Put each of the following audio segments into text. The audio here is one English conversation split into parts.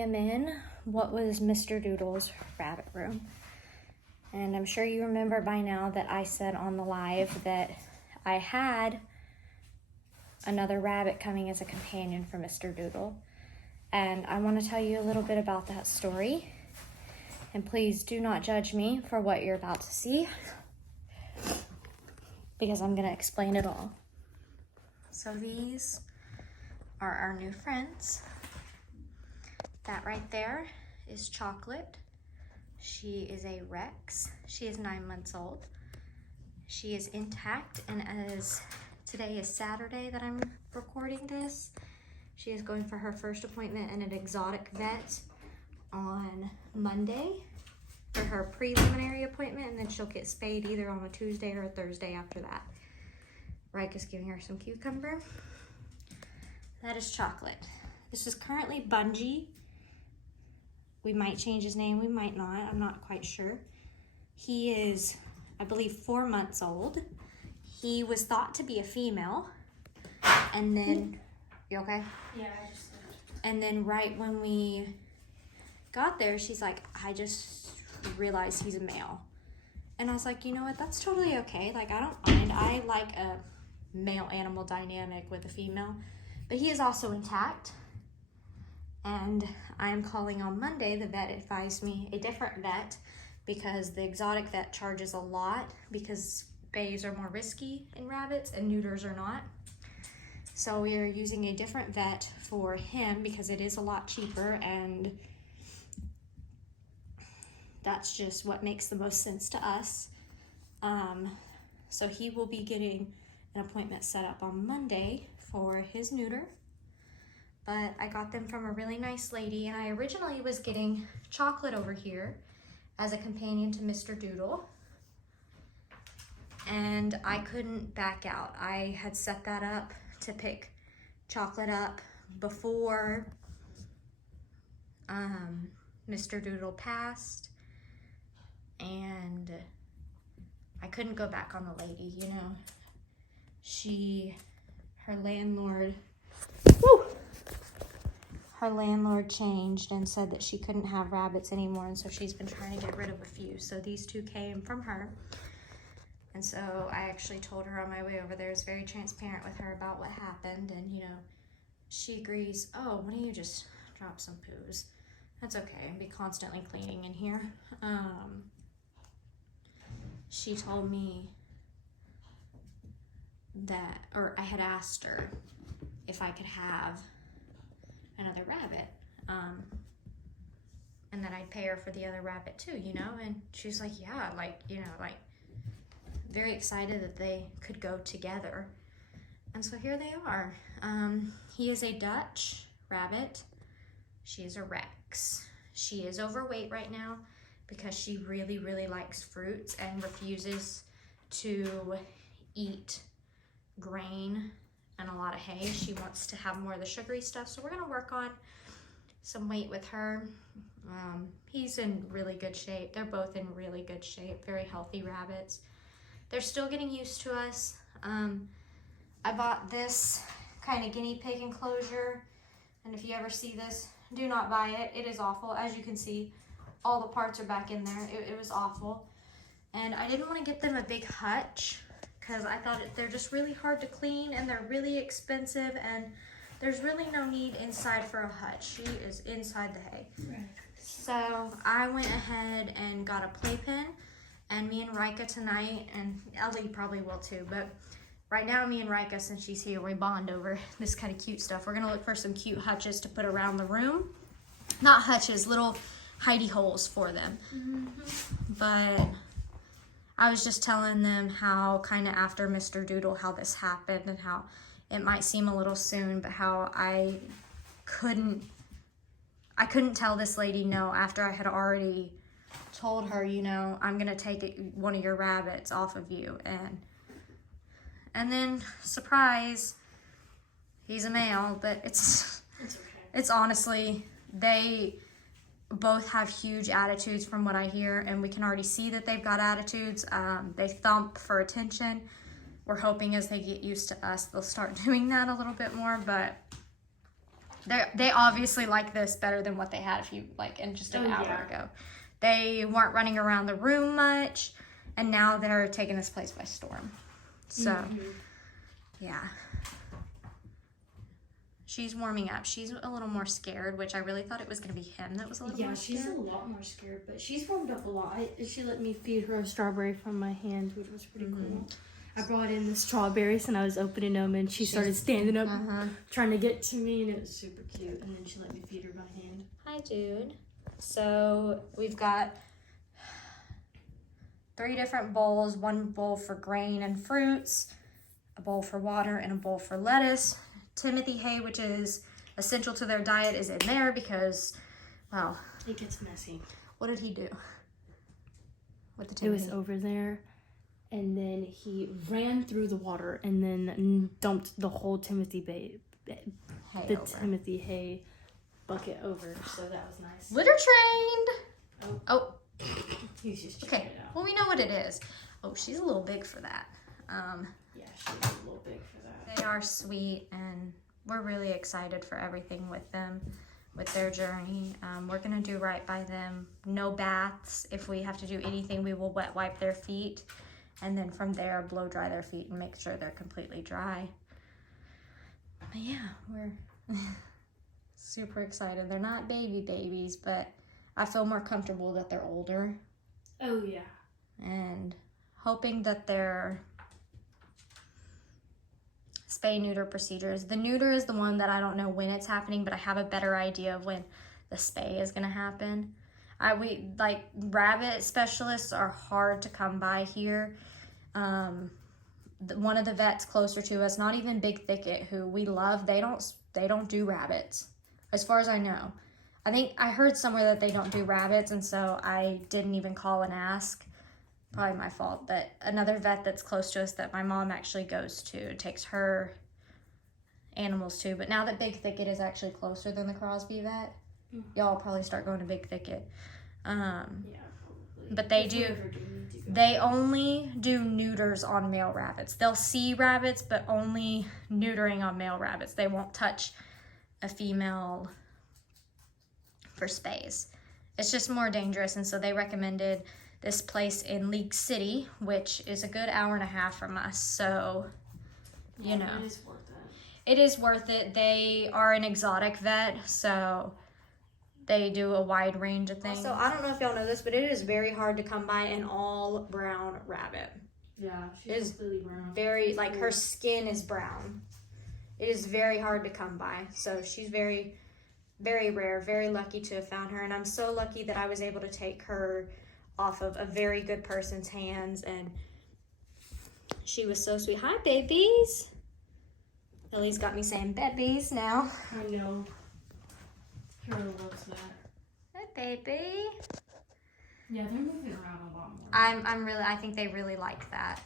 am in what was Mr. Doodle's rabbit room. And I'm sure you remember by now that I said on the live that I had another rabbit coming as a companion for Mr. Doodle. And I want to tell you a little bit about that story. And please do not judge me for what you're about to see, because I'm going to explain it all. So these are our new friends. That right there is Chocolate. She is a Rex. She is 9 months old. She is intact, and as today is Saturday that I'm recording this, she is going for her first appointment in an exotic vet on Monday for her preliminary appointment, and then she'll get spayed either on a Tuesday or a Thursday after that. Rike is giving her some cucumber. That is Chocolate. This is currently Bungie. We might change his name, we might not, I'm not quite sure. He is, I believe, 4 months old. He was thought to be a female, and then, you okay? Yeah, I just... And then right when we got there, she's like, I just realized he's a male. And I was like, you know what, that's totally okay. Like, I don't mind. I like a male animal dynamic with a female, but he is also intact. And I'm calling on Monday. The vet advised me a different vet because the exotic vet charges a lot because bays are more risky in rabbits and neuters are not. So we are using a different vet for him because it is a lot cheaper, and that's just what makes the most sense to us. So he will be getting an appointment set up on Monday for his neuter. But I got them from a really nice lady, and I originally was getting Chocolate over here as a companion to Mr. Doodle. And I couldn't back out. I had set that up to pick Chocolate up before Mr. Doodle passed, and I couldn't go back on the lady, you know. Her landlord changed and said that she couldn't have rabbits anymore, and so she's been trying to get rid of a few. So these two came from her. And so I actually told her on my way over there, I was very transparent with her about what happened, and you know, she agrees, oh, why don't you just drop some poos? That's okay, I'll be constantly cleaning in here. She told me that, or I had asked her if I could have another rabbit, and that I'd pay her for the other rabbit too, you know? And she's like, yeah, like, you know, like, very excited that they could go together. And so here they are. He is a Dutch rabbit. She is a Rex. She is overweight right now because she really, really likes fruits and refuses to eat grain and a lot of hay. She wants to have more of the sugary stuff. So we're gonna work on some weight with her. He's in really good shape. They're both in really good shape, very healthy rabbits. They're still getting used to us. I bought this kind of guinea pig enclosure, and if you ever see this, do not buy it. It is awful. As you can see, all the parts are back in there. It was awful. And I didn't want to get them a big hutch because I thought they're just really hard to clean, and they're really expensive, and there's really no need inside for a hutch. She is inside the hay. Right. So I went ahead and got a playpen. And me and Rika tonight, and Ellie probably will too, but right now me and Rika, since she's here, we bond over this kind of cute stuff. We're gonna look for some cute hutches to put around the room. Not hutches, little hidey holes for them. Mm-hmm. But I was just telling them how kind of after Mr. Doodle, how this happened and how it might seem a little soon, but how I couldn't tell this lady no after I had already told her, you know, I'm gonna take one of your rabbits off of you, and then surprise, he's a male. But it's okay. It's honestly, they both have huge attitudes from what I hear, and we can already see that they've got attitudes. They thump for attention. We're hoping as they get used to us, they'll start doing that a little bit more, but They obviously like this better than what they had in just an hour ago. They weren't running around the room much, and now they're taking this place by storm. So, yeah. She's warming up. She's a little more scared, which I really thought it was going to be him that was a little more scared. Yeah, she's a lot more scared, but she's warmed up a lot. She let me feed her a strawberry from my hand, which was pretty cool. I brought in the strawberries and I was opening them, and she started standing up, trying to get to me, and it was super cute. And then she let me feed her by hand. Hi, dude. So we've got 3 different bowls, 1 bowl for grain and fruits, a bowl for water, and a bowl for lettuce. Timothy hay, which is essential to their diet, is in there because, well, it gets messy. What did he do with the Timothy? It was over there, and then he ran through the water and then dumped the whole Timothy hay bucket over. So that was nice. Litter trained. Oh. He's just okay. It out. Well, we know what it is. Oh, she's a little big for that. Yeah, she's a little big for that. They are sweet, and we're really excited for everything with them, with their journey. We're gonna do right by them. No baths. If we have to do anything, we will wet wipe their feet, and then from there, blow dry their feet and make sure they're completely dry. But yeah, we're super excited. They're not babies, but I feel more comfortable that they're older. Oh, yeah. And hoping that their spay-neuter procedures. The neuter is the one that I don't know when it's happening, but I have a better idea of when the spay is going to happen. Rabbit specialists are hard to come by here. One of the vets closer to us, not even Big Thicket, who we love, they don't do rabbits, as far as I know. I think I heard somewhere that they don't do rabbits, and so I didn't even call and ask. Probably my fault. But another vet that's close to us that my mom actually goes to, takes her animals to. But now that Big Thicket is actually closer than the Crosby vet, y'all probably start going to Big Thicket. Yeah, probably. But they only do neuters on male rabbits. They'll see rabbits, but only neutering on male rabbits. They won't touch a female for spays. It's just more dangerous, and so they recommended this place in League City, which is a good hour and a half from us. So, you know, it is worth it. It is worth it. They are an exotic vet, so they do a wide range of things. So I don't know if y'all know this, but it is very hard to come by an all brown rabbit. Yeah, she's completely brown. Very, like, her skin is brown. It is very hard to come by. So she's very, very rare, very lucky to have found her. And I'm so lucky that I was able to take her off of a very good person's hands, and she was so sweet. Hi, babies. Lily's got me saying babies now. I know. Carol loves that. Hi, baby. Yeah, they're moving around a lot more. I think they really like that.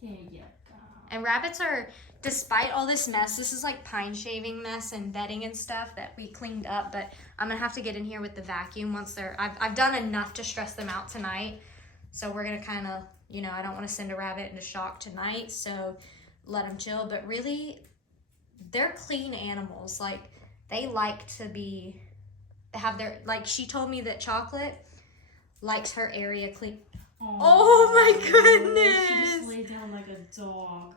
Yeah. And rabbits are, despite all this mess, this is like pine shaving mess and bedding and stuff that we cleaned up, but I'm gonna have to get in here with the vacuum once I've done enough to stress them out tonight. So we're gonna kind of, you know, I don't want to send a rabbit into shock tonight, so let them chill. But really, they're clean animals. Like, they like to have their, like, she told me that Chocolate likes her area clean. Aww. Oh my goodness! She just laid down like a dog.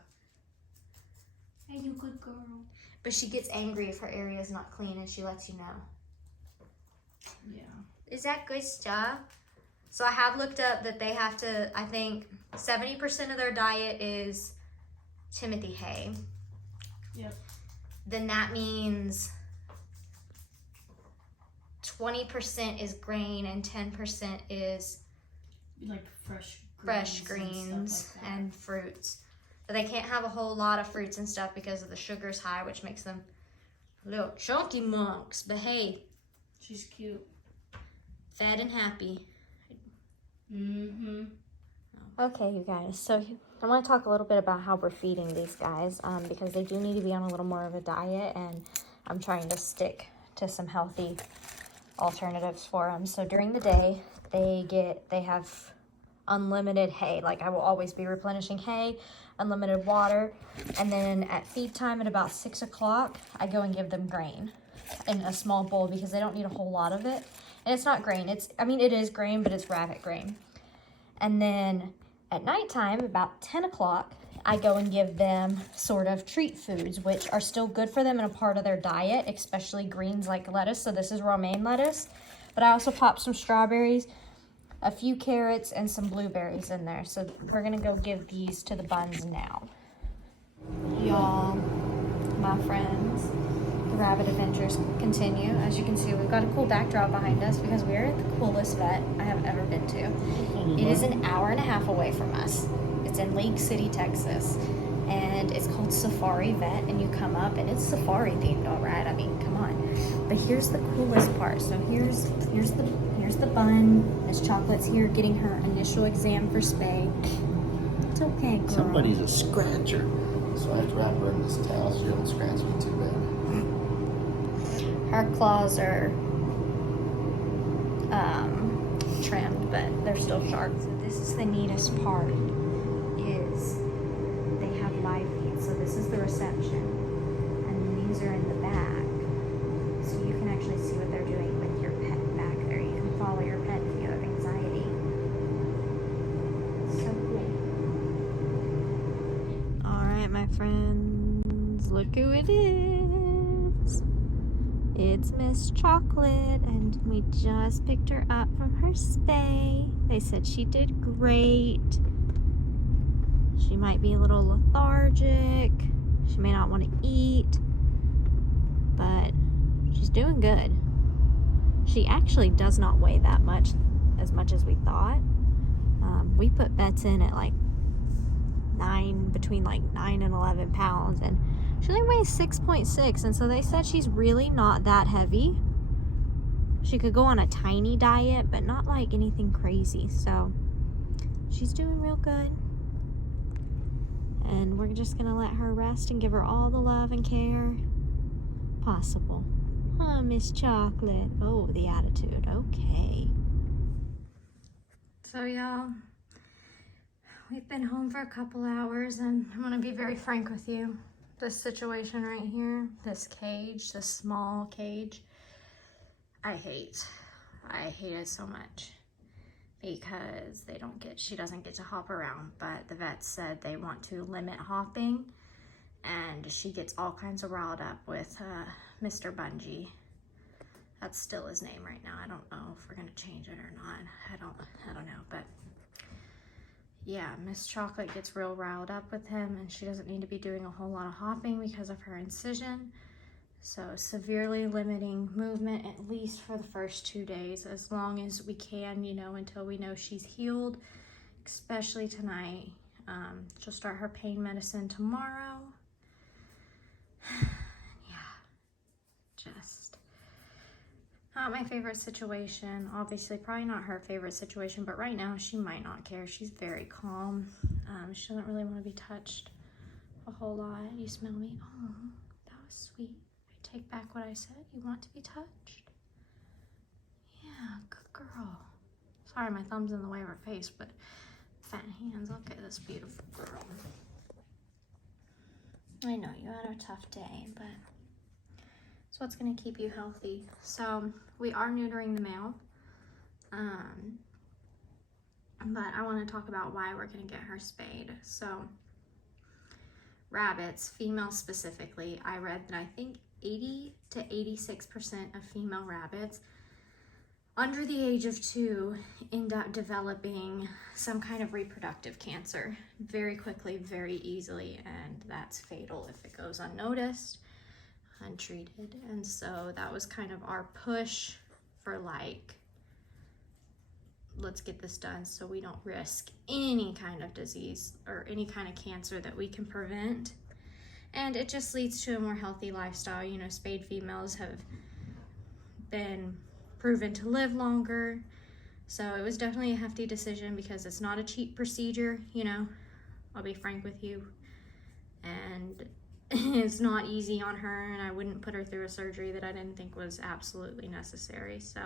Hey, you good girl. But she gets angry if her area is not clean, and she lets you know. Yeah. Is that good stuff? So I have looked up that they have to, I think 70% of their diet is Timothy hay. Yep. Then that means 20% is grain and 10% is like fresh greens and, and fruits. But they can't have a whole lot of fruits and stuff because of the sugar's high, which makes them little chunky monks. But hey, she's cute, fat and happy. Mm-hmm. Okay, you guys, so I want to talk a little bit about how we're feeding these guys, because they do need to be on a little more of a diet, and I'm trying to stick to some healthy alternatives for them. So during the day, they have unlimited hay. Like, I will always be replenishing hay, unlimited water. And then at feed time at about 6 o'clock, I go and give them grain in a small bowl because they don't need a whole lot of it. And it's not grain. I mean, it is grain, but it's rabbit grain. And then at nighttime, about 10 o'clock, I go and give them sort of treat foods, which are still good for them and a part of their diet, especially greens like lettuce. So this is romaine lettuce. But I also pop some strawberries, a few carrots, and some blueberries in there. So we're going to go give these to the buns now. Y'all, my friends, the rabbit adventures continue. As you can see, we've got a cool backdrop behind us because we're at the coolest vet I have ever been to. It is an hour and a half away from us. It's in Lake City, Texas, and it's called Safari Vet, and you come up and it's safari themed, all right? I mean, come on. But here's the coolest part. So here's the bun. Miss Chocolate's here getting her initial exam for spay. It's okay, girl. Somebody's a scratcher. So I have to wrap her in this towel so she don't scratch me too bad. Her claws are trimmed, but they're still sharp. So this is the neatest part, is they have live feed. So this is the reception, and then these are in the back. So you can actually see what they're doing with your pet back there. You can follow your pet if you have anxiety. So cool. All right, my friends, look who it is. It's Miss Chocolate, and we just picked her up from her spay. They said she did great. She might be a little lethargic. She may not want to eat, but she's doing good. She actually does not weigh that much, as we thought. We put vets in at like between 9 and 11 pounds, and she only weighs 6.6, and so they said she's really not that heavy. She could go on a tiny diet, but not like anything crazy. So she's doing real good. And we're just gonna let her rest and give her all the love and care possible. Huh, Miss Chocolate? Oh, the attitude. Okay. So y'all, we've been home for a couple hours, and I'm gonna be very frank with you. This situation right here, this cage, this small cage, I hate it so much because she doesn't get to hop around, but the vets said they want to limit hopping, and she gets all kinds of riled up with Mr. Bungie. That's still his name right now. I don't know if we're gonna change it or not. I don't know, but yeah, Miss Chocolate gets real riled up with him, and she doesn't need to be doing a whole lot of hopping because of her incision. So severely limiting movement, at least for the first 2 days, as long as we can, until we know she's healed, especially tonight. She'll start her pain medicine tomorrow. Yeah, just not my favorite situation. Obviously, probably not her favorite situation, but right now she might not care. She's very calm. She doesn't really want to be touched a whole lot. You smell me? Oh, that was sweet. I take back what I said. You want to be touched? Yeah, good girl. Sorry, my thumb's in the way of her face, but fat hands. Look at this beautiful girl. I know you had a tough day, but it's what's going to keep you healthy. So we are neutering the male, but I want to talk about why we're going to get her spayed. So rabbits, female specifically, I read that I think 80 to 86% of female rabbits under the age of 2 end up developing some kind of reproductive cancer very quickly, very easily, and that's fatal if it goes unnoticed, untreated. And so that was kind of our push for like, let's get this done so we don't risk any kind of disease or any kind of cancer that we can prevent. And it just leads to a more healthy lifestyle. Spayed females have been proven to live longer. So it was definitely a hefty decision because it's not a cheap procedure, I'll be frank with you. And it's not easy on her, and I wouldn't put her through a surgery that I didn't think was absolutely necessary. So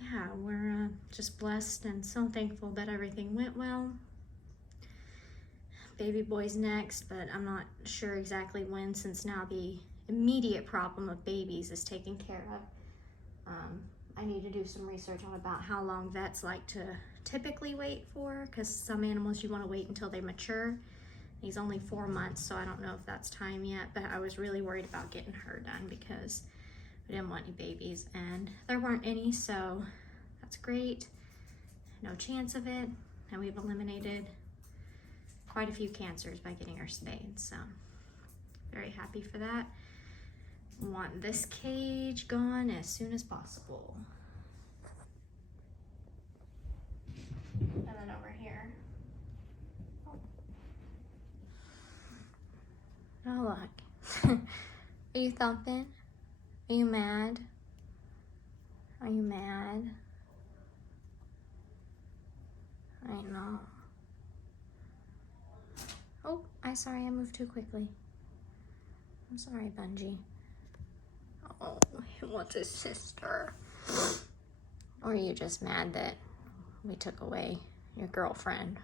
yeah, we're just blessed and so thankful that everything went well. Baby boy's next, but I'm not sure exactly when, since now the immediate problem of babies is taken care of. I need to do some research on about how long vets like to typically wait for, because some animals you want to wait until they mature. He's only 4 months, so I don't know if that's time yet, but I was really worried about getting her done because we didn't want any babies, and there weren't any, so that's great. No chance of it, and we've eliminated quite a few cancers by getting her spayed, so very happy for that. Want this cage gone as soon as possible. And then over here. Oh look. Are you thumping? Are you mad? Are you mad? I know. Oh, I'm sorry, I moved too quickly. I'm sorry, Bungie. Oh, he wants his sister. Or are you just mad that we took away your girlfriend